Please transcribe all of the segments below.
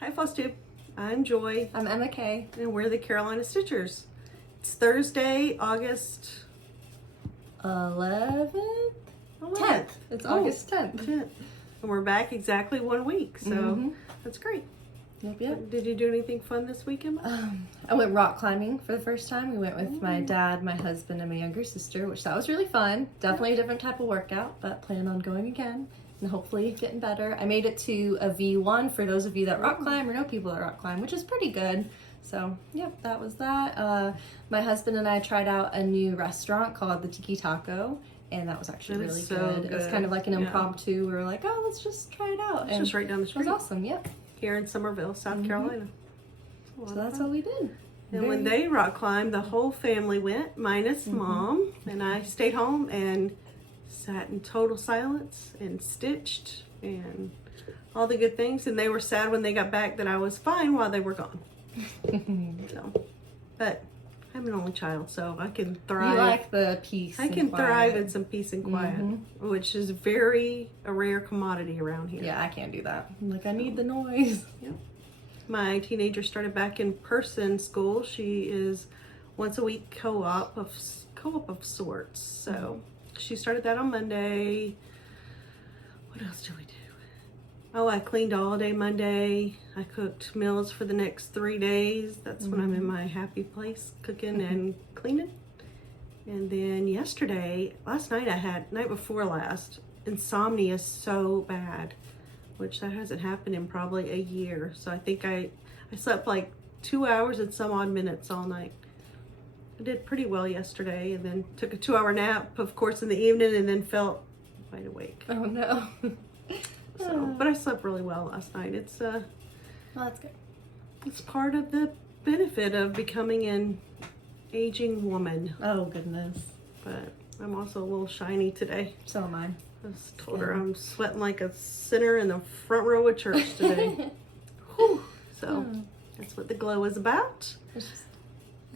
Hi FlossTube, I'm Joy. I'm Emma Kay. And we're the Carolina Stitchers. It's Thursday, August 11th? 10th. It's August 10th. And we're back exactly 1 week, so that's great. Yep. Did you do anything fun this week, Emma? I went rock climbing for the first time. We went with my dad, my husband, and my younger sister, which that was really fun. Definitely a different type of workout, but plan on going again and hopefully getting better. I made it to a V1 for those of you that rock climb or know people that rock climb, which is pretty good. So, yeah, that was that. My husband and I tried out a new restaurant called the Tiki Taco, and that was actually really good. It was kind of like an impromptu. We were like, oh, let's just try it out. It's just right down the street. It was awesome, yep. Here in Somerville, South Carolina. So that's what we did. And when they rock climbed, the whole family went, minus Mom, and I stayed home and sat in total silence and stitched and all the good things. And they were sad when they got back that I was fine while they were gone. But I'm an only child, so I can thrive. You like the peace. I can thrive in some peace and quiet, which is a rare commodity around here. Yeah, I can't do that. I'm like, I need the noise. Yep. My teenager started back in person school. She is once a week co-op of sorts. So she started that on Monday. What else did we do? Oh, I cleaned all day Monday. I cooked meals for the next 3 days. That's when I'm in my happy place, cooking and cleaning. And then last night night before last, insomnia is so bad, which that hasn't happened in probably a year. So I think I slept like 2 hours and some odd minutes all night. I did pretty well yesterday, and then took a 2-hour nap, of course, in the evening, and then felt wide awake. Oh no. But I slept really well last night. It's well, that's good. It's part of the benefit of becoming an aging woman. Oh goodness. But I'm also a little shiny today. So am I. I just told her I'm sweating like a sinner in the front row of church today. Whew. So that's what the glow is about.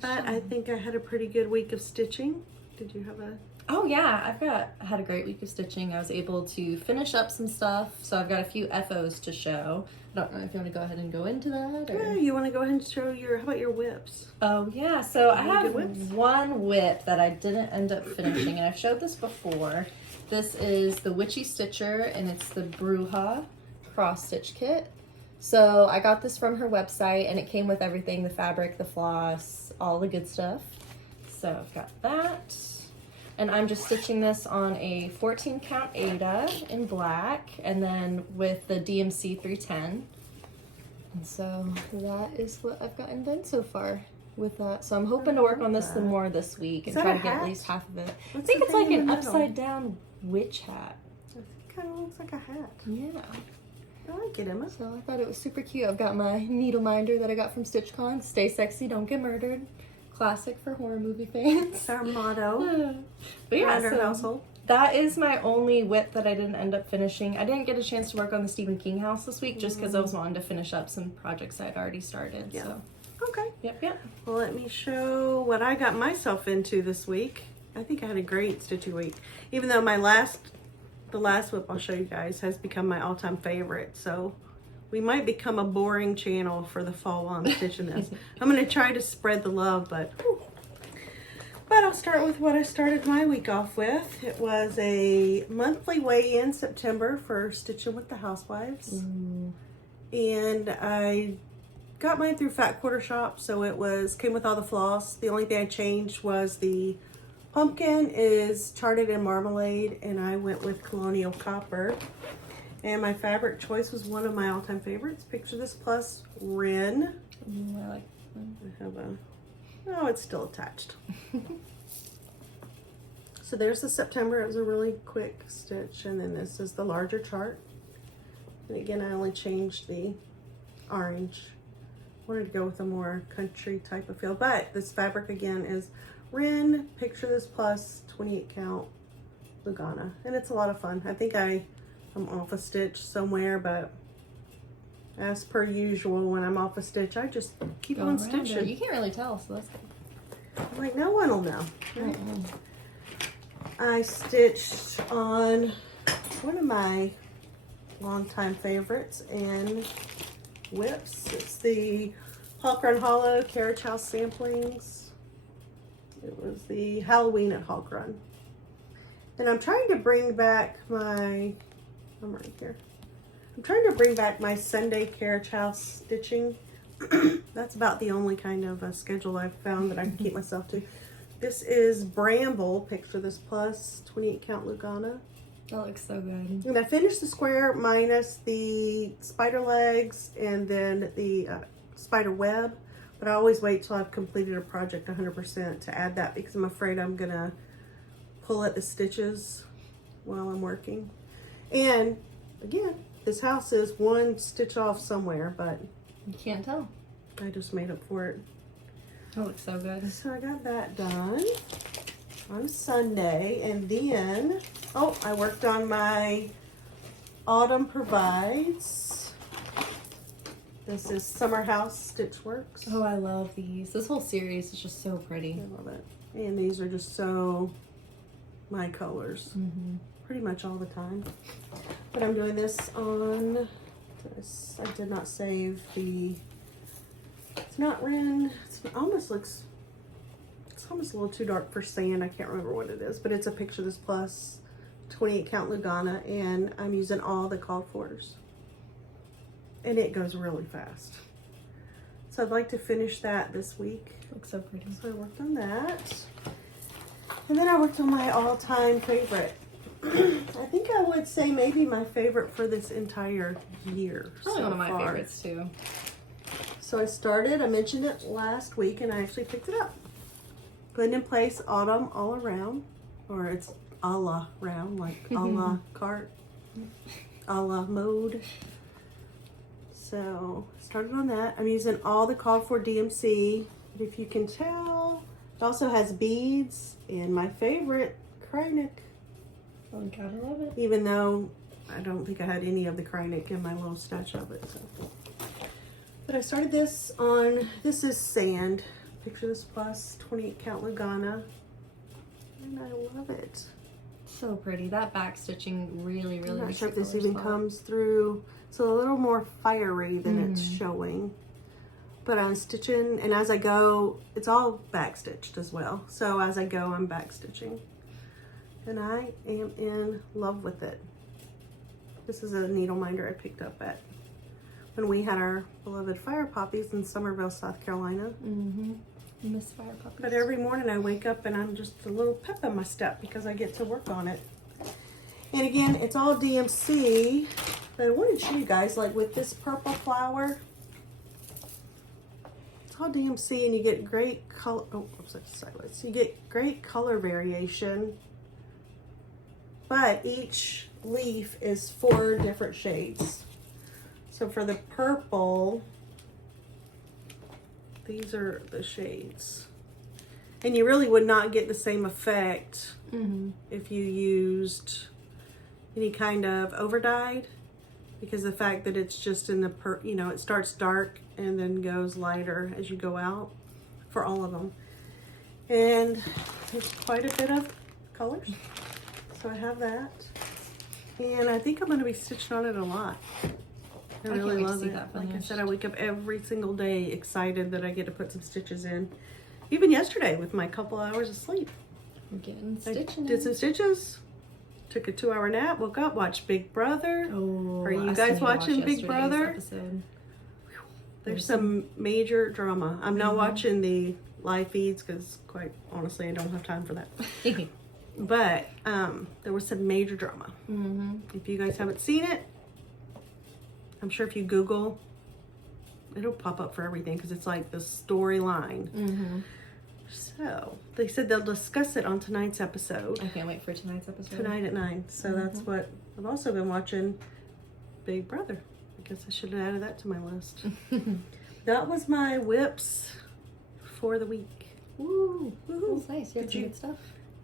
But I think I had a pretty good week of stitching. Did you have a... Oh yeah, I had a great week of stitching. I was able to finish up some stuff, so I've got a few FOs to show. I don't know if you want to go ahead and go into that, or... Yeah, you want to go ahead and show how about your whips? Oh yeah, so I have one whip that I didn't end up finishing, and I've showed this before. This is the Witchy Stitcher, and it's the Bruja cross stitch kit. So I got this from her website, and it came with everything, the fabric, the floss, all the good stuff. So I've got that. And I'm just stitching this on a 14 count Aida in black, and then with the DMC 310. And so that is what I've gotten done so far with that. So I'm hoping to work on this some more this week and try to get at least half of it. I think it's like an upside down witch hat. It kind of looks like a hat. Yeah. I like it, Emma. So I thought it was super cute. I've got my needle minder that I got from StitchCon. Stay sexy, don't get murdered. Classic for horror movie fans. That's our motto. But yeah, around our household. That is my only whip that I didn't end up finishing. I didn't get a chance to work on the Stephen King house this week just because I was wanting to finish up some projects I'd already started. Yeah. So. Okay. Yep. Well, let me show what I got myself into this week. I think I had a great stitching week. Even though the last whip I'll show you guys has become my all-time favorite. So we might become a boring channel for the fall while I'm stitching this. I'm going to try to spread the love, but I'll start with what I started my week off with. It was a monthly weigh-in September for Stitching with the Housewives. And I got mine through Fat Quarter Shop, so it came with all the floss. The only thing I changed was the pumpkin is charted in marmalade, and I went with colonial copper. And my fabric choice was one of my all-time favorites. Picture This Plus Wren. I like I have it's still attached. So there's the September. It was a really quick stitch. And then this is the larger chart. And again, I only changed the orange. Wanted to go with a more country type of feel. But this fabric again is Wren, Picture This Plus, 28 count Lugana. And it's a lot of fun. I think I'm off a stitch somewhere, but as per usual, when I'm off a stitch, I just keep on stitching. You can't really tell, so that's good. I'm like, no one will know. Right? I stitched on one of my longtime favorites, and WIPs. It's the Hawk Run Hollow Carriage House Samplings. It was the Halloween at Hawk Run. And I'm trying to bring back my, I'm right here. I'm trying to bring back my Sunday Carriage House stitching. That's about the only kind of schedule I've found that I can keep myself to. This is Bramble, Picture This Plus, 28 count Lugana. That looks so good. And I finished the square minus the spider legs and then the spider web. But I always wait till I've completed a project 100% to add that because I'm afraid I'm going to pull at the stitches while I'm working. And again, this house is one stitch off somewhere, but you can't tell. I just made up for it. That looks so good. So I got that done on Sunday, and then, oh, I worked on my Autumn Provides. This is Summer House Stitch Works. Oh, I love these. This whole series is just so pretty. I love it. And these are just so my colors. Pretty much all the time. But I'm doing this on this. I did not save the, it's not Wren. It almost looks, it's almost a little too dark for sand. I can't remember what it is, but it's a Picture This Plus 28 count Lugana, and I'm using all the called fors. And it goes really fast. So I'd like to finish that this week. Looks so pretty. So I worked on that. And then I worked on my all-time favorite. I think I would say maybe my favorite for this entire year. Probably so one of my far. favorites too. So I started, I mentioned it last week, and I actually picked it up. Glendon Place Autumn All Around, or it's a la round, like a la carte, a la mode. So I started on that. I'm using all the called for DMC. But if you can tell, it also has beads and my favorite, Krynic. Oh, gotta love it. Even though I don't think I had any of the Krynic in my little stash of it. So. But I started this on, this is Sand, Picture This Plus, 28 count Lugana. And I love it. So pretty. That back stitching really, really I'm not makes sure if the this colors even pop. comes through. So a little more fiery than it's showing. But I'm stitching, and as I go, it's all back stitched as well. So as I go, I'm back stitching. And I am in love with it. This is a needle minder I picked up at when we had our beloved fire poppies in Somerville, South Carolina. Miss fire poppies. But every morning I wake up and I'm just a little pep in my step because I get to work on it. And again, it's all DMC, but I wanted to show you guys, like with this purple flower, it's all DMC and you get great color, oh, oops, sideways. You get great color variation, but each leaf is 4 different shades. So for the purple, these are the shades. And you really would not get the same effect if you used any kind of over-dyed, because the fact that it's just in the, you know, it starts dark and then goes lighter as you go out for all of them. And there's quite a bit of colors. So I have that. And I think I'm going to be stitching on it a lot. I really love it. Like I said, I wake up every single day excited that I get to put some stitches in. Even yesterday with my couple hours of sleep. I'm getting stitching. I did some stitches. Took a 2-hour nap. Woke up. Watched Big Brother. Oh, are you guys watching Big Brother? Episode. There's some major drama. I'm not watching the live feeds because, quite honestly, I don't have time for that. But there was some major drama. If you guys haven't seen it, I'm sure if you Google, it'll pop up for everything because it's like the storyline. So they said they'll discuss it on tonight's episode. I can't wait for tonight's episode. Tonight at 9. So that's what I've also been watching. Big Brother. I guess I should have added that to my list. That was my whips for the week. Woo! Woohoo! That's nice. You had some good stuff.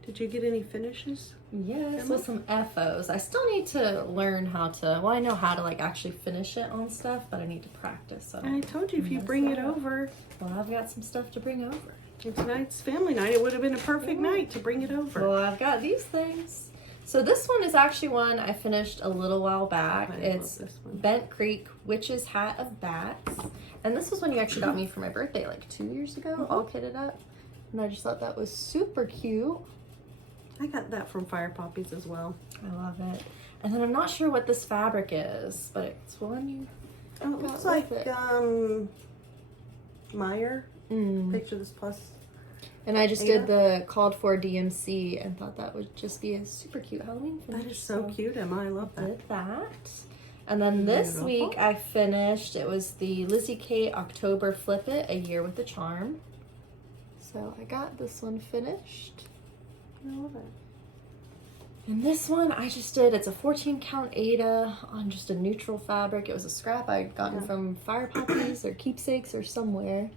Did you get any finishes? Yes, with some FOs. I still need to learn how to, well, I know how to like actually finish it on stuff, but I need to practice. So I told you if you bring it over. Well, I've got some stuff to bring over. And tonight's family night. It would have been a perfect night to bring it over. Well, I've got these things. So this one is actually one I finished a little while back. It's Bent Creek Witch's Hat of Bats. And this was one you actually got me for my birthday like 2 years ago, all kitted up. And I just thought that was super cute. I got that from Fire Poppies as well. I love it. And then I'm not sure what this fabric is, but it's one you it looks like Meyer. Picture this plus. And I just Aida. did the called for DMC and thought that would just be a super cute Halloween finish. That is so cute, Emma. I love that. Did that. And then this week I finished, it was the Lizzie Kate October Flip It, A Year with a Charm. So I got this one finished. I love it. And this one I just did, it's a 14 count Aida on just a neutral fabric. It was a scrap I'd gotten from Fire Poppies or Keepsakes or somewhere.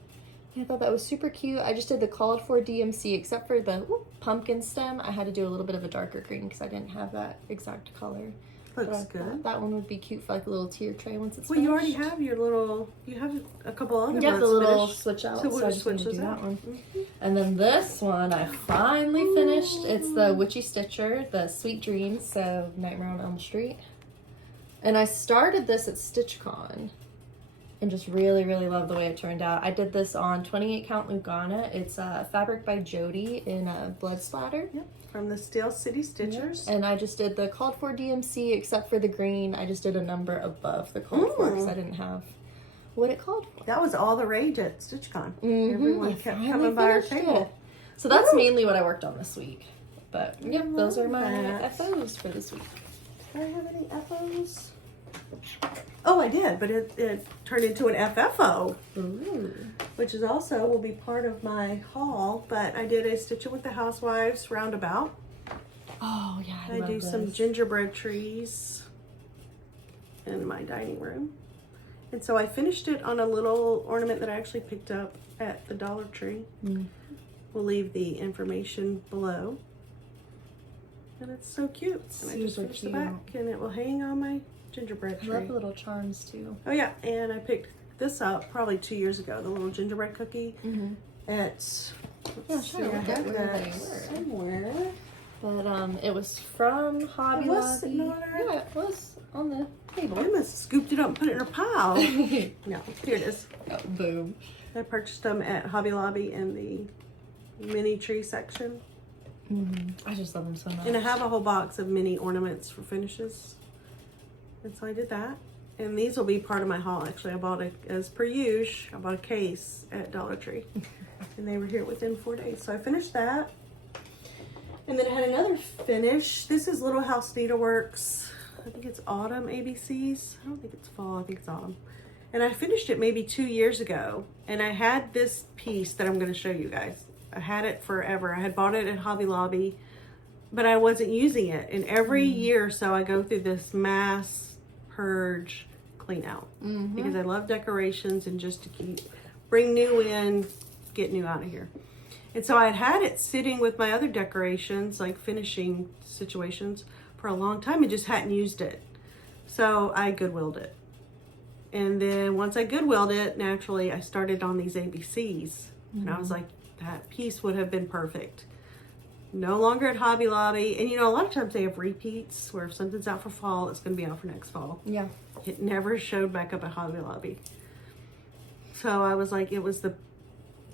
And I thought that was super cute. I just did the called for DMC, except for the pumpkin stem. I had to do a little bit of a darker green because I didn't have that exact color. Looks good. That one would be cute for like a little tier tray once it's well, finished. You already have your little, you have a couple other ones. You have the little finished. switch out, So so we'll I just just need switch to do those that out. one. And then this one I finally finished. It's the Witchy Stitcher, the Sweet Dreams, so Nightmare on Elm Street. And I started this at StitchCon and just really, really love the way it turned out. I did this on 28 count Lugana. It's fabric by Jody in blood splatter. Yep. From the Steel City Stitchers. And I just did the called for DMC, except for the green. I just did a number above the called for because I didn't have what it called for. That was all the rage at StitchCon. Everyone kept coming by our table. So that's mainly what I worked on this week. But yep, those are my FOs for this week. Do I have any FOs? Oh, I did, but it turned into an FFO, which is also will be part of my haul. But I did a Stitch It with the Housewives roundabout. Oh yeah, I love do this. some gingerbread trees in my dining room, and so I finished it on a little ornament that I actually picked up at the Dollar Tree. We'll leave the information below. And it's so cute. And I just finished the back, and it will hang on my gingerbread tree. I love the little charms too. Oh yeah, and I picked this up probably 2 years ago, the little gingerbread cookie. At somewhere. But it was from Hobby Lobby. Yeah, it was on the table. I must have scooped it up and put it in a pile. No, here it is. Oh, boom. I purchased them at Hobby Lobby in the mini tree section. I just love them so much. And I have a whole box of mini ornaments for finishes. And so I did that. And these will be part of my haul. Actually, I bought as per usual, I bought a case at Dollar Tree. And they were here within 4 days. So I finished that. And then I had another finish. This is Little House Needleworks. I think it's Autumn ABCs. I don't think it's fall. I think it's Autumn. And I finished it maybe 2 years ago. And I had this piece that I'm going to show you guys. I had it forever. I had bought it at Hobby Lobby, but I wasn't using it. And every year or so I go through this mass purge clean out because I love decorations and just to bring new in, get new out of here. And so I had it sitting with my other decorations, like finishing situations, for a long time and just hadn't used it. So I Goodwilled it. And then once I Goodwilled it, naturally I started on these ABCs. And I was like, that piece would have been perfect. No longer at Hobby Lobby. And you know, a lot of times they have repeats where if something's out for fall, it's going to be out for next fall. Yeah. It never showed back up at Hobby Lobby. So I was like, it was the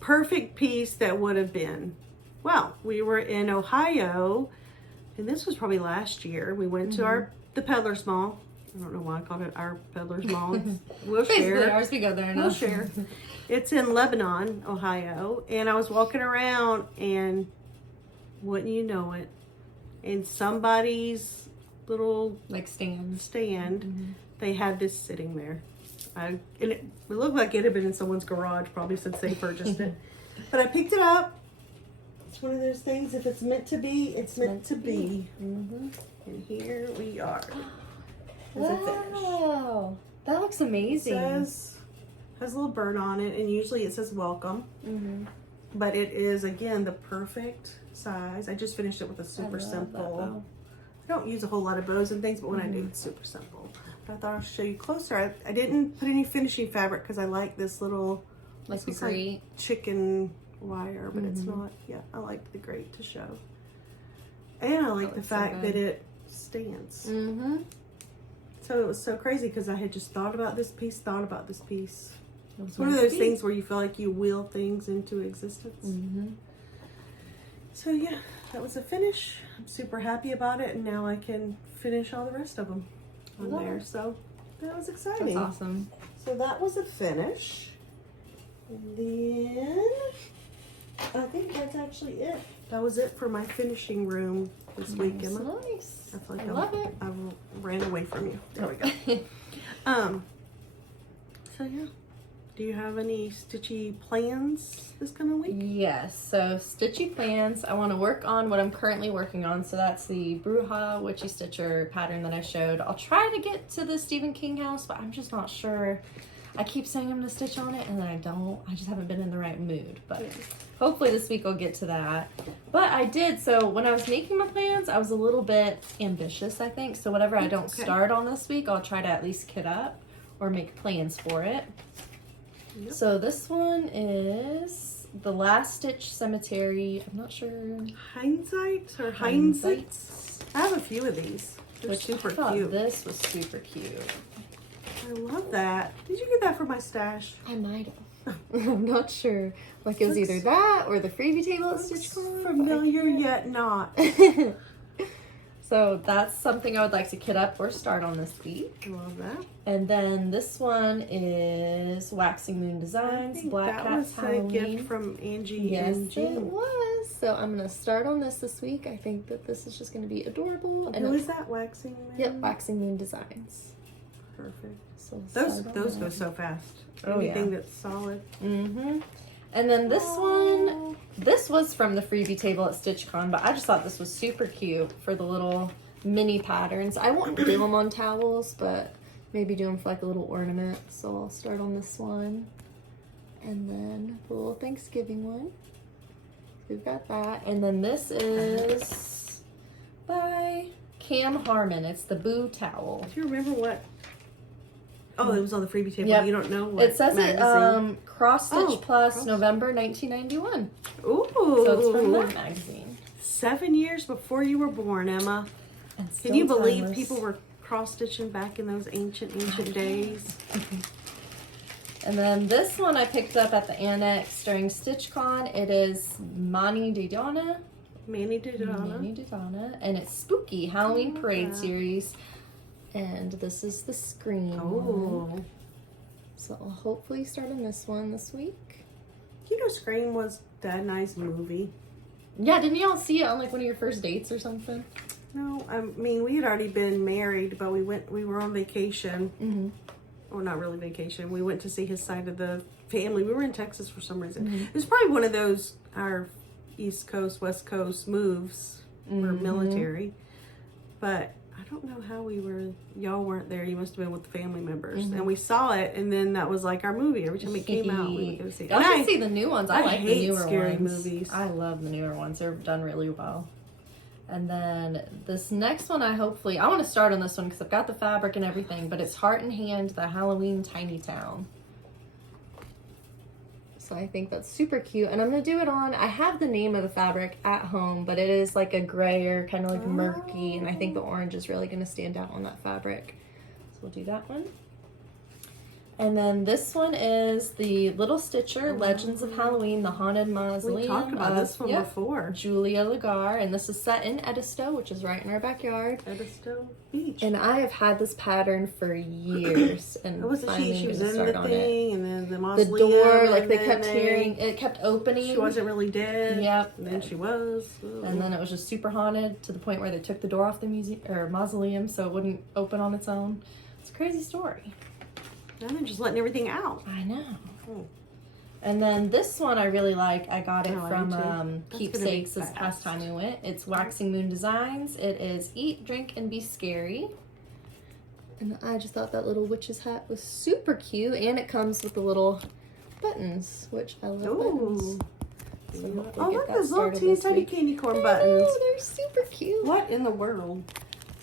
perfect piece that would have been. Well, we were in Ohio, and this was probably last year. We went to the Peddler's Mall. I don't know why I called it our Peddler's Mall. We'll share. Ours, we go there. We'll share. It's in Lebanon, Ohio. And I was walking around, and wouldn't you know it, in somebody's little like stand, they had this sitting there. And it looked like it had been in someone's garage probably since they purchased it. But I picked it up. It's one of those things, if it's meant to be, it's meant to be. And here we are. Wow, that looks amazing. It has a little bird on it, and usually it says welcome. But it is, again, the perfect size. I just finished it with a super simple. I don't use a whole lot of bows and things, but when I do, it's super simple. But I thought I'll show you closer. I didn't put any finishing fabric because I like this little, like the grate, like chicken wire, but it's not. Yeah, I like the grate to show. And I like the fact that stance. Mm-hmm. So it was so crazy because I had just thought about this piece. It's one of nice those piece. things where you feel like you will things into existence. Mm-hmm. So yeah, that was a finish. I'm super happy about it, and now I can finish all the rest of them on Love there. it. So that was exciting. That's awesome. So that was a finish. And then I think that's actually it. That was it for my finishing room this week, Emma. Nice. I feel like I love it. I ran away from you. There we go. So yeah. Do you have any stitchy plans this coming week? Yes, so stitchy plans. I want to work on what I'm currently working on. So that's the Bruja Witchy Stitcher pattern that I showed. I'll try to get to the Stephen King house, but I'm just not sure. I keep saying I'm going to stitch on it, and then I don't. I just haven't been in the right mood. But hopefully this week I'll get to that. But I did. So when I was making my plans, I was a little bit ambitious, I think. So whatever I don't start on this week, I'll try to at least kit up or make plans for it. Yep. So this one is the Last Stitch Cemetery. I'm not sure. Hindsight or Hindsight? I have a few of these. They're super cute. This was super cute. I love that. Did you get that from my stash? I might have. I'm not sure. Like it was either that or the freebie table at StitchCon. Familiar yet not. So that's something I would like to kit up or start on this week. Love that. And then this one is Waxing Moon Designs, Black Cat's Halloween. That was a gift from Angie. Yes, and Jean. it was. So I'm going to start on this week. I think that this is just going to be adorable. And who is that? Waxing Moon? Yep, Waxing Moon Designs. Perfect. So those go so fast. Anything that's solid. Mm-hmm. And then this one, this was from the freebie table at StitchCon, but I just thought this was super cute for the little mini patterns. I won't do them on towels, but maybe do them for like a little ornament. So I'll start on this one. And then the little Thanksgiving one. We've got that. And then this is by Cam Harmon. It's the Boo Towel. Do you remember what? Oh, it was on the freebie table. Yep. You don't know what it says magazine? It Cross Stitch Plus November 1991. Ooh. So it's from that magazine. 7 years before you were born, Emma. Can you believe people were cross stitching back in those ancient days? And then this one I picked up at the Annex during StitchCon. It is Manny Didana. And it's Spooky Halloween Parade series. And this is the screen one. So I'll hopefully start on this one this week. You know Scream was Dad and I's movie. Yeah, didn't y'all see it on like one of your first dates or something? No, I mean we had already been married, but we were on vacation. Mm-hmm. Well, not really vacation. We went to see his side of the family. We were in Texas for some reason. It was probably one of those our East Coast, West Coast moves. We're military. But I don't know how y'all weren't there. You must have been with the family members. And we saw it, and then that was like our movie. Every time it came out, we would go see it. Y'all should see the new ones. I like the newer scary ones. movies. I love the newer ones. They're done really well. And then this next one, I want to start on this one because I've got the fabric and everything, but it's Heart in Hand, the Halloween Tiny Town. So I think that's super cute. And I'm going to do it on, I have the name of the fabric at home, but it is like a grayer, kind of like murky. And I think the orange is really going to stand out on that fabric. So we'll do that one. And then this one is the Little Stitcher, Legends of Halloween, the Haunted Mausoleum. We talked about this one before. Julia Lagar, and this is set in Edisto, which is right in our backyard. Edisto Beach. And I have had this pattern for years, and she was in the thing, and then the mausoleum. The door, like they kept hearing, it kept opening. She wasn't really dead. Yep. And then she was. Ooh. And then it was just super haunted to the point where they took the door off the mausoleum so it wouldn't open on its own. It's a crazy story. And they're just letting everything out. I know. And then this one I really like. I got it from Keepsakes this past time we went. It's Waxing Moon Designs. It is Eat, Drink, and Be Scary. And I just thought that little witch's hat was super cute. And it comes with the little buttons, which I love buttons. So oh, look, those little teeny tiny candy corn buttons. Oh, they're super cute. What in the world?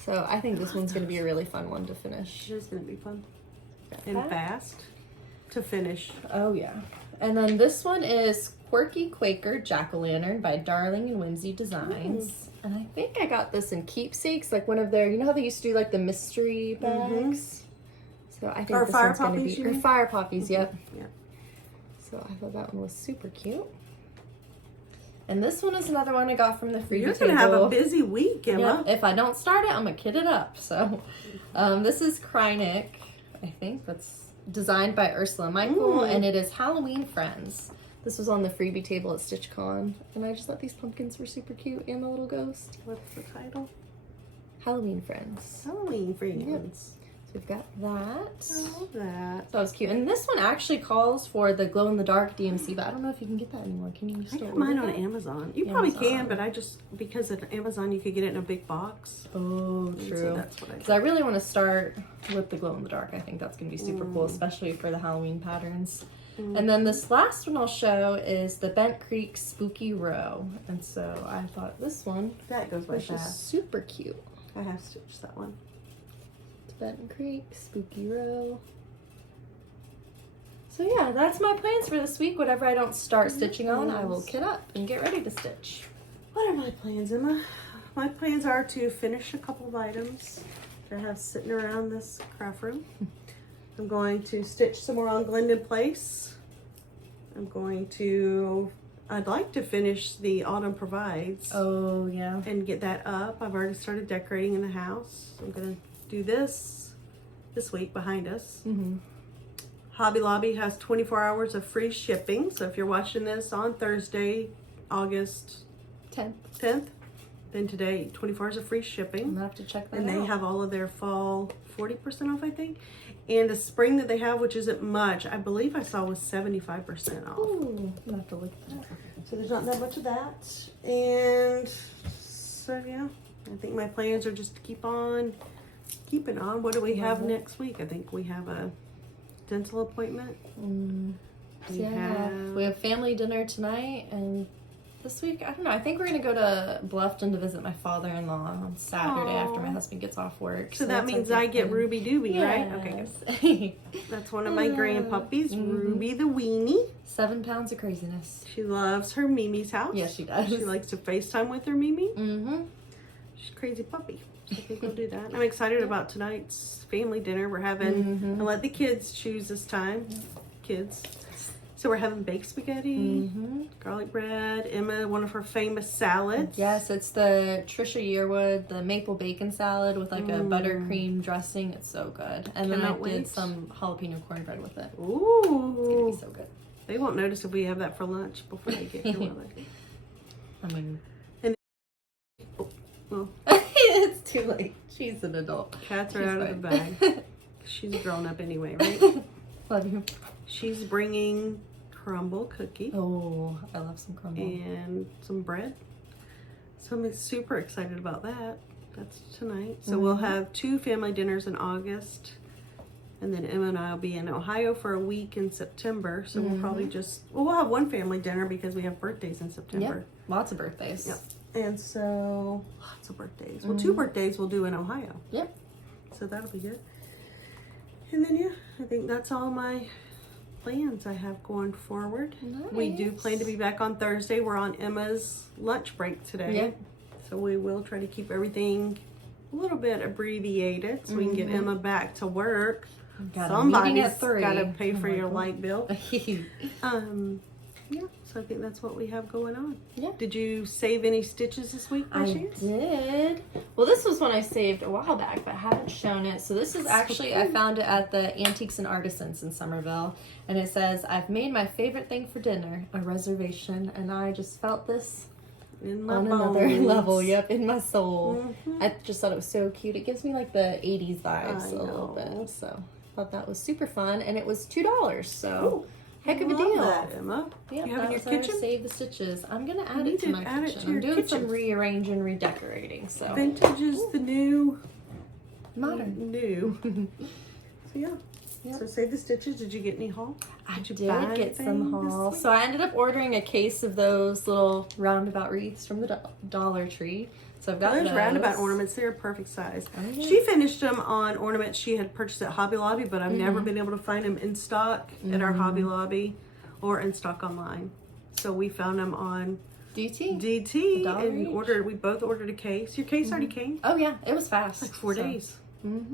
So I think this one's going to be a really fun one to finish. It is going to be fun. And fast to finish. Oh yeah. And then this one is Quirky Quaker Jack-O-Lantern by Darling and Whimsy Designs. And I think I got this in Keepsakes, like one of their, you know how they used to do like the mystery bags? So I think Or this fire one's going to poppies, be, you or mean? fire poppies, yep. Yep. So I thought that one was super cute. And this one is another one I got from the freebie You're table. going to have a busy week, Emma. Yep. If I don't start it, I'm going to kid it up. So this is Krynick, I think. That's designed by Ursula Michael, and it is Halloween Friends. This was on the freebie table at StitchCon, and I just thought these pumpkins were super cute and the little ghost. What's the title? Halloween Friends. Halloween Friends. Yep. So we've got that. I love that. So that was cute. And this one actually calls for the glow-in-the-dark DMC, but I don't know if you can get that anymore. Can you I still got mine order on that? Amazon. You probably can, but I just, because of Amazon, you could get it in a big box. Oh, And true. So that's what I Because I really want to start with the glow-in-the-dark. I think that's going to be super cool, especially for the Halloween patterns. And then this last one I'll show is the Bent Creek Spooky Row. And so I thought this one That goes by was just fast. super cute. I have stitched that one. Bent Creek Spooky Row. So yeah, that's my plans for this week. Whatever I don't start stitching on, I will kit up and get ready to stitch. What are my plans, Emma? My plans are to finish a couple of items that I have sitting around this craft room. I'm going to stitch some more on Glendon Place. I'd like to finish the Autumn Provides. Oh yeah. And get that up. I've already started decorating in the house. I'm gonna do this week behind us. Hobby Lobby has 24 hours of free shipping. So if you're watching this on Thursday, August 10th, then today, 24 hours of free shipping. I'm gonna have to check that out. And they have all of their fall 40% off, I think. And the spring that they have, which isn't much, I believe I saw was 75% off. Ooh, I'm gonna have to look at that. So there's not that much of that. And so yeah, I think my plans are just to keep on keeping on. What do we have next week? I think we have a dental appointment. We have family dinner tonight, and this week, I don't know, I think we're gonna go to Bluffton to visit my father-in-law on Saturday after my husband gets off work. So that means I get Ruby Dooby, right? Okay, good. That's one of my grandpuppies, Ruby the Weenie. 7 pounds of craziness. She loves her Mimi's house. Yes, she does. She likes to FaceTime with her Mimi. She's a crazy puppy. So I think we'll do that. I'm excited about tonight's family dinner. We're having, I'll let the kids choose this time. Kids. So we're having baked spaghetti, garlic bread, Emma, one of her famous salads. Yes, it's the Trisha Yearwood, the maple bacon salad with like a buttercream dressing. It's so good. And then I did some jalapeno cornbread with it. Ooh. It's gonna be so good. They won't notice if we have that for lunch before they get here, will they? I mean, Well, it's too late. She's an adult. cats are She's out of the fine. bag. She's grown up anyway, right? Love you. She's bringing crumble cookie Oh, I love some crumble. and some bread. So I'm super excited about that. That's tonight. So we'll have 2 family dinners in August. And then Emma and I will be in Ohio for a week in September. So we'll probably we'll have one family dinner because we have birthdays in September. Yep, lots of birthdays. Yep. And so lots of birthdays. Well, 2 birthdays we'll do in Ohio. Yep. So that'll be good. And then yeah, I think that's all my plans I have going forward. Nice. We do plan to be back on Thursday. We're on Emma's lunch break today. Yep. So we will try to keep everything a little bit abbreviated so we can get Emma back to work. Somebody's got to pay for your light bill. Yeah, so I think that's what we have going on. Yeah. Did you save any stitches this week by I chance? did. Well, this was one I saved a while back, but haven't shown it. So this is actually, I found it at the Antiques and Artisans in Somerville. And it says, I've made my favorite thing for dinner, a reservation. And I just felt this In my on bones. another level. Yep, in my soul. I just thought it was so cute. It gives me like the 80s vibes a little bit. So I thought that was super fun. And it was $2. So... Ooh. Heck of a Love deal. that, Emma. Yep, you have it in your that was our kitchen? Save the Stitches. I'm going to add You it to did my add it kitchen. to I'm your doing some kitchen. rearranging, redecorating. So Vintage is the new modern. New. So yeah. Yep. So save the stitches. Did you get any haul? I you did buy get some anything haul. this So I ended up ordering a case of those little roundabout wreaths from the Dollar Tree. So I've got Those those. roundabout ornaments, they're perfect size. Oh, yeah. She finished them on ornaments she had purchased at Hobby Lobby, but I've never been able to find them in stock at our Hobby Lobby or in stock online. So we found them on DT. DT. And each. we both ordered a case. Your case already came? Oh yeah, it was fast. Like 4 days.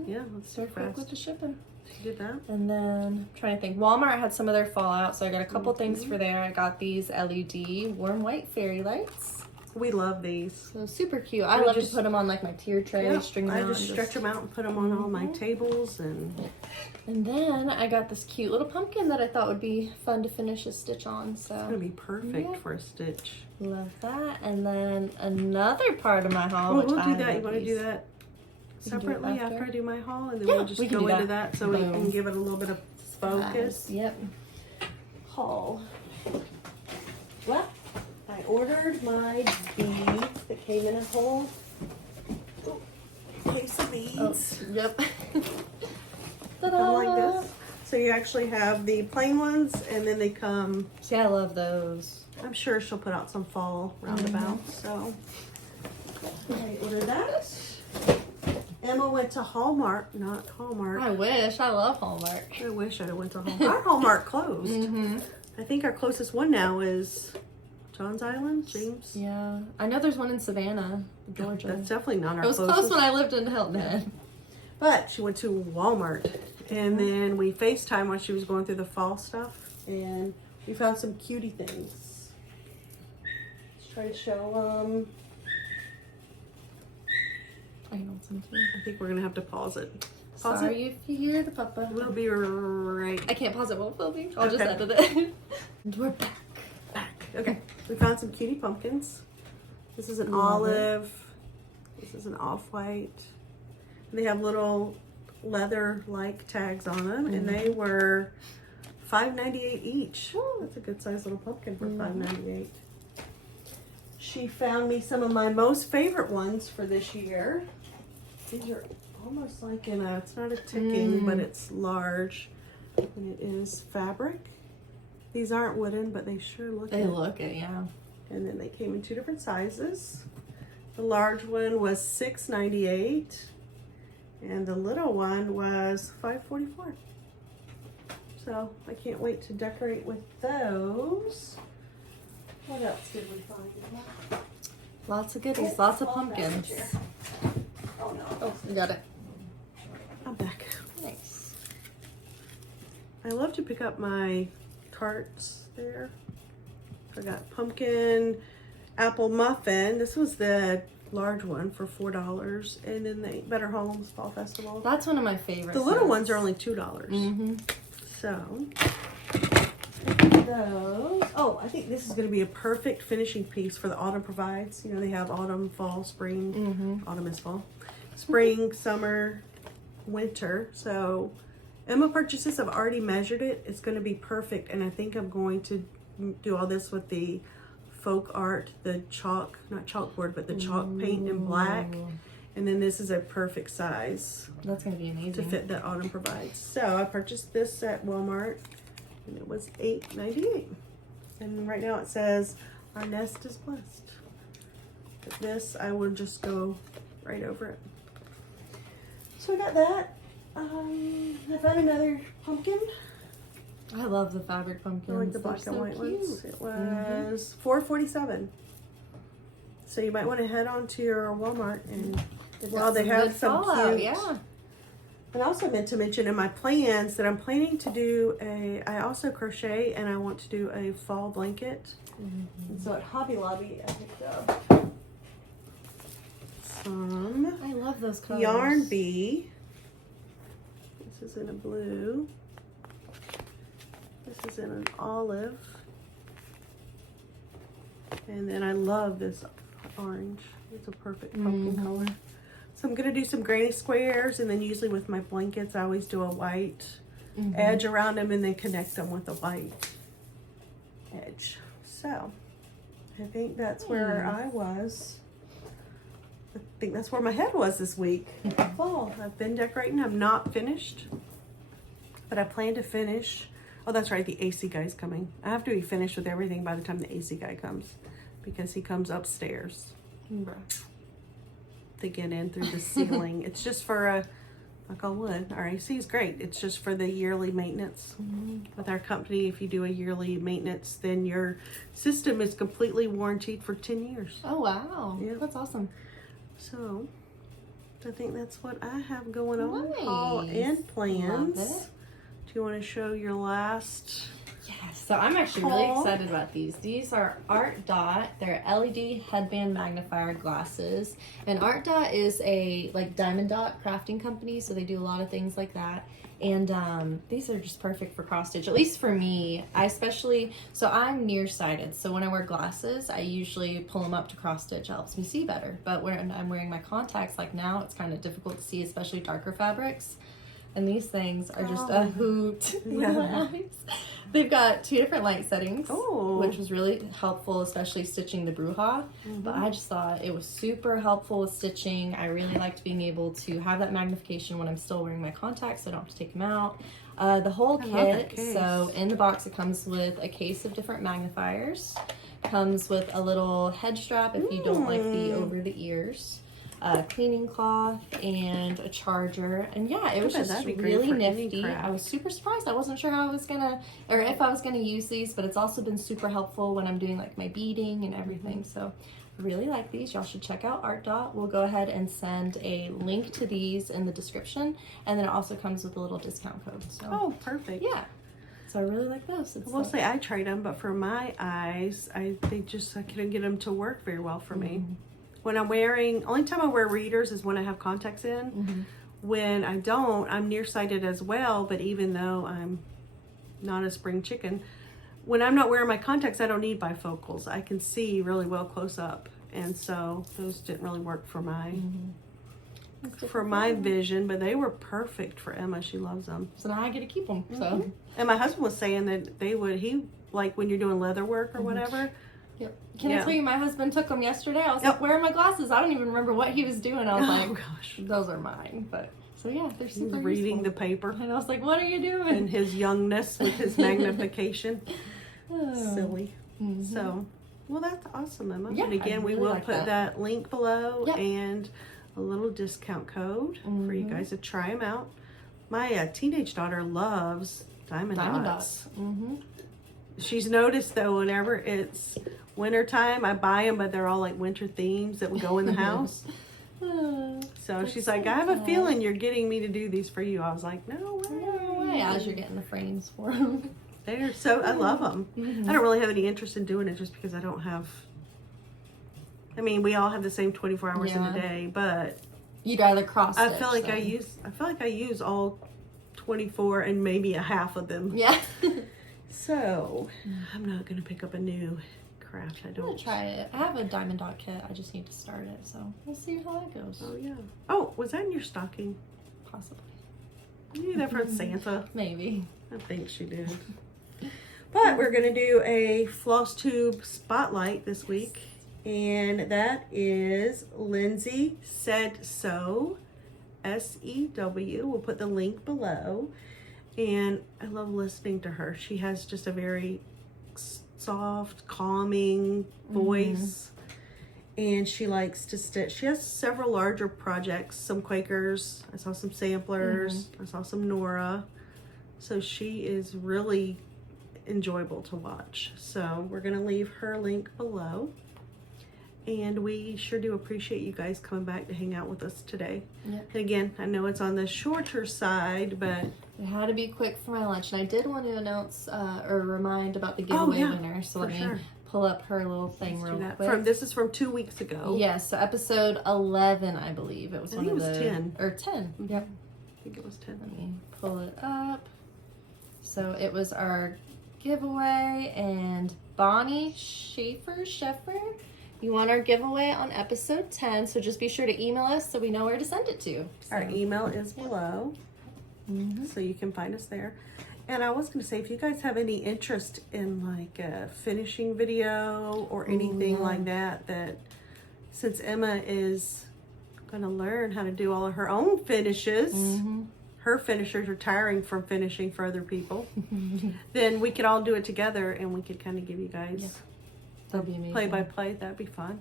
Yeah, let's so quick fast. with the shipping. You did that. And then I'm trying to think. Walmart had some of their fallout, so I got a couple things for there. I got these LED warm white fairy lights. We love these. So super cute. I love to put them on like my tier tray, string them out. I just stretch them out and put them on all my tables. And then I got this cute little pumpkin that I thought would be fun to finish a stitch on. So it's gonna be perfect for a stitch. Love that. And then another part of my haul. Well, we'll do that. You want to do that separately after I do my haul, and then we'll just go into that so we can give it a little bit of focus. Yep. Haul. Well, I ordered my beads that came in a whole case of beads. Oh, yep. Come like this. So you actually have the plain ones, and then they come. See, I love those. I'm sure she'll put out some fall roundabouts. So I ordered that. Emma went to Hallmark, not Hallmark. I wish. I love Hallmark. I wish I went to Hallmark. Our Hallmark closed. I think our closest one now is John's Island, James. Yeah. I know there's one in Savannah, Georgia. That's definitely not our closest. It was close when I lived in Hilton Head. But she went to Walmart. And then we FaceTime while she was going through the fall stuff. And we found some cutie things. Let's try to show I want some too. I think we're going to have to pause it. Sorry if you hear the papa. We'll be right. I can't pause it while filming. I'll just edit it. We're back. Okay. We found some cutie pumpkins. This is an olive. This is an off-white. They have little leather-like tags on them, and they were $5.98 each. Ooh, that's a good size little pumpkin for $5.98. She found me some of my most favorite ones for this year. These are almost like in a, it's not a ticking, but it's large, and it is fabric. These aren't wooden, but they sure look They look it, yeah. And then they came in 2 different sizes. The large one was $6.98. And the little one was $5.44. So I can't wait to decorate with those. What else did we find? Lots of goodies, lots of pumpkins. Oh no. Oh, you got it. I'm back. Nice. I love to pick up my tarts there. I got pumpkin apple muffin. This was the large one for $4, and then the Better Homes Fall Festival. That's one of my favorites. The little ones are only $2. So those. Oh, I think this is going to be a perfect finishing piece for the Autumn Provides. You know, they have autumn, fall, spring. Autumn is fall. Spring, summer, winter. So Emma purchases. I've already measured it. It's going to be perfect, and I think I'm going to do all this with the folk art, the chalk, not chalkboard, but the chalk paint in black. And then this is a perfect size. That's going to be amazing. To fit that Autumn Provides. So I purchased this at Walmart, and it was $8.98. And right now it says, our nest is blessed. But this, I would just go right over it. So I got that. I found another pumpkin. I love the fabric pumpkins. I like the black and white ones. It was $4.47. So you might want to head on to your Walmart and they have some cute. Yeah. And I also meant to mention in my plans that I'm planning to do I also crochet, and I want to do a fall blanket. And so at Hobby Lobby, I picked up some I love those colors. Yarn Bee. This is in a blue. This is in an olive. And then I love this orange. It's a perfect pumpkin color. So I'm going to do some granny squares, and then usually with my blankets I always do a white edge around them and then connect them with a white edge. So I think that's where I was. I think that's where my head was this week. Fall. I've been decorating. I'm not finished, but I plan to finish. Oh, that's right. The AC guy's coming. I have to be finished with everything by the time the AC guy comes, because he comes upstairs to get in through the ceiling. It's just for a knock on wood, our AC is great. It's just for the yearly maintenance. With our company, if you do a yearly maintenance, then your system is completely warranted for 10 years. Oh, wow. Yeah. That's awesome. So, I think that's what I have going on. Nice. Haul and plans. Love it. Do you want to show your last? Yes, so I'm actually really excited about these. These are ARTDOT. They're LED headband magnifier glasses. And ARTDOT is a like diamond dot crafting company, so they do a lot of things like that. And these are just perfect for cross stitch, at least for me. So I'm nearsighted, so when I wear glasses, I usually pull them up to cross stitch. It helps me see better. But when I'm wearing my contacts, like now, it's kind of difficult to see, especially darker fabrics. And these things are just a hoot with my eyes. They've got 2 different light settings, which was really helpful, especially stitching the Bruja. But I just thought it was super helpful with stitching. I really liked being able to have that magnification when I'm still wearing my contacts, so I don't have to take them out. The whole kit, so in the box it comes with a case of different magnifiers. Comes with a little head strap if you don't like the over the ears. A cleaning cloth and a charger, and yeah, it was just really nifty. I was super surprised. I wasn't sure how I was gonna, or if I was gonna use these, but it's also been super helpful when I'm doing like my beading and everything. So I really like these. Y'all should check out ARTDOT. We'll go ahead and send a link to these in the description, and then it also comes with a little discount code. So Perfect. Yeah. So I really like those. I will say I tried them, but for my eyes, I couldn't get them to work very well for me. When I'm wearing, only time I wear readers is when I have contacts in. When I don't, I'm nearsighted as well, but even though I'm not a spring chicken, when I'm not wearing my contacts, I don't need bifocals. I can see really well close up. And so those didn't really work for my vision, but they were perfect for Emma. She loves them. So now I get to keep them. So. And my husband was saying that he like when you're doing leather work or whatever. Yep. Can I tell you, my husband took them yesterday. I was like, where are my glasses? I don't even remember what he was doing. I was like, gosh, those are mine. But so yeah, they're super reading useful. the paper. And I was like, what are you doing? And his youngness with his magnification. Silly. So, well, that's awesome, Emma. Yeah, and again, we will put that link below and a little discount code for you guys to try them out. My teenage daughter loves diamond dots. She's noticed though, whenever it's winter time, I buy them, but they're all like winter themes that would go in the house. So she's like, I have a feeling you're getting me to do these for you. I was like, no way. No way. As you're getting the frames for them. They're so, I love them. I don't really have any interest in doing it just because I don't have, I mean, we all have the same 24 hours in a day, but you'd rather cross I feel like I use all 24 and maybe a half of them. Yeah. So, I'm not going to pick up a new craft. I'm going to try it. I have a diamond dot kit. I just need to start it. So, we'll see how that goes. Oh, yeah. Oh, was that in your stocking? Possibly. You knew that from Santa. Maybe. I think she did. But we're going to do a FlossTube Spotlight this week. And that is Lindsay Said So. SEW. We'll put the link below. And I love listening to her. She has just a very soft, calming voice. And she likes to stitch. She has several larger projects, some Quakers. I saw some samplers. I saw some Nora. So she is really enjoyable to watch. So we're going to leave her link below. And we sure do appreciate you guys coming back to hang out with us today. Yep. And again, I know it's on the shorter side, but it had to be quick for my lunch. And I did want to announce or remind about the giveaway winner. So let me pull up her little thing real quick. This is from 2 weeks ago. Yes, so episode 11, I believe. It was one of the 10. Or 10. Yep. I think it was 10. Let me pull it up. So it was our giveaway, and Bonnie Scheffer. You want our giveaway on episode 10, so just be sure to email us so we know where to send it to. So. Our email is below, so you can find us there. And I was going to say, if you guys have any interest in like a finishing video or anything like that, since Emma is going to learn how to do all of her own finishes, her finishers are tiring from finishing for other people, then we could all do it together and we could kind of give you guys... That'd be amazing. Play by play, that'd be fun.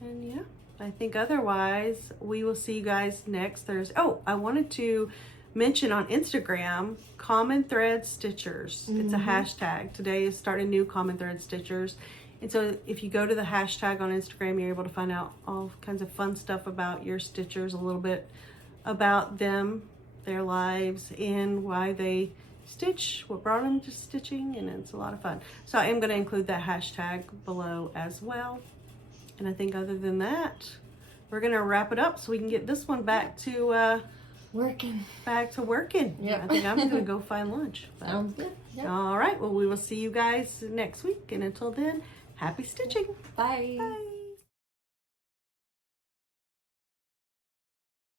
And yeah, I think otherwise, we will see you guys next Thursday. Oh, I wanted to mention on Instagram, Common Thread Stitchers. It's a hashtag. Today is starting new Common Thread Stitchers. And so if you go to the hashtag on Instagram, you're able to find out all kinds of fun stuff about your stitchers, a little bit about them, their lives, and why they stitch, what brought them to stitching, and it's a lot of fun. So I am going to include that hashtag below as well. And I think other than that, we're going to wrap it up so we can get this one back to working. Yeah, I think I'm going to go find lunch. Sounds good. Yep. All right, well, we will see you guys next week, and until then, happy stitching. Bye. Bye.